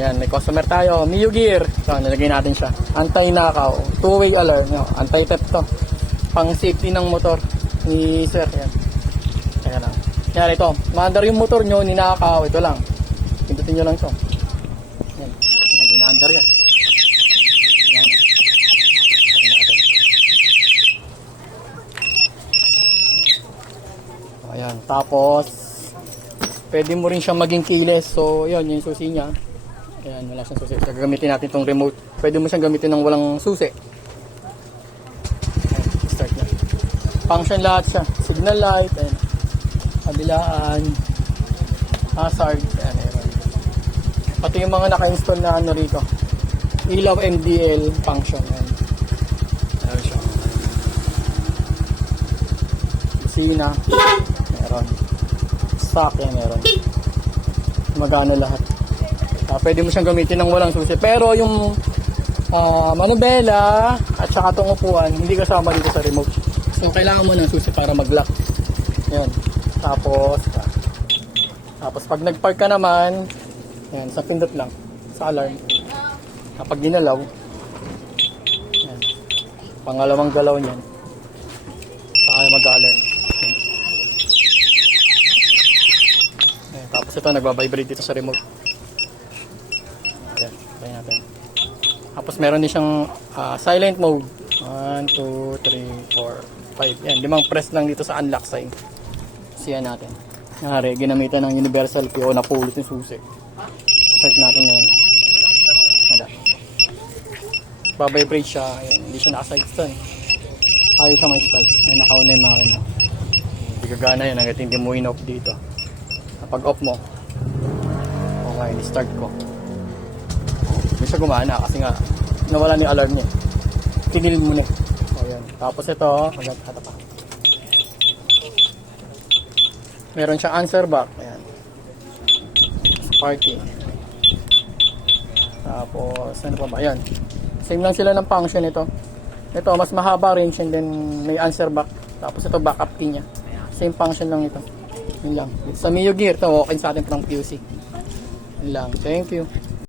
Ayan, may customer tayo. Mio Gear. So, nalagay natin siya. Anti-nakaw. Two-way alarm. No, anti-theft to. Pang safety ng motor ni sir. Ayan. Kaya lang. Yan, ito. Maandar yung motor nyo, ninakaw. Ito lang. Pindutin nyo lang ito. Ayan. Hindi na-under yan. Ayan. Ayan natin. Ayan. Tapos, pwede mo rin siyang maging keyless. So, yun, yung susi niya. Ayan, wala siyang susi. So, gagamitin natin itong remote. Pwede mo siyang gamitin ng walang susi. Ayan, start na. Function lahat siya. Signal light, ayan. Kabilaan, hazard, ayan, ayan. Pati yung mga naka-install na ano rito. Ilaw MDL function, ayan. Ayan siya. Sina, meron. Stock, yan, meron. Magano lahat. Pwede mo siyang gamitin ng walang susi. Pero yung manubela at saka itong upuan, hindi kasama dito sa remote. So, kailangan mo ng susi para mag-lock. Yan. Tapos pag nag-park ka naman, yan, sa pindot lang, sa alarm. Kapag ginalaw, yan, pangalawang galaw niyan, saka mag-alarm. Yan. Tapos ito, nagbabibrate dito sa remote. Ayan, try natin. Tapos meron din siyang silent mode. 1, 2, 3, 4, 5. Yan, 5 press lang dito sa unlock sign. Siya natin. Nangyari, ginamitan ng universal key o napulot yung susi. Start natin ngayon. Wala. Babibrate siya. Ayan, hindi siya naka-side stand. Ayaw siya may start. Ayan, naka-on na yung makina. Hindi gagana yun. Hanggang hindi mo in-off dito. Kapag off mo, okay, start ko. Hindi siya gumana kasi nga nawala ni alarm niya. Tinil mo na. O yan. Tapos ito, magkakata pa. Meron siya answer back. Ayan. Parking. Tapos, ano pa ba? Ayan. Same lang sila ng function ito. Ito, mas mahaba range and then may answer back. Tapos ito, backup key niya. Same function lang ito. Yun lang. Sa Mio Gear, ito, walk-in sa atin from QC. Yun lang. Thank you.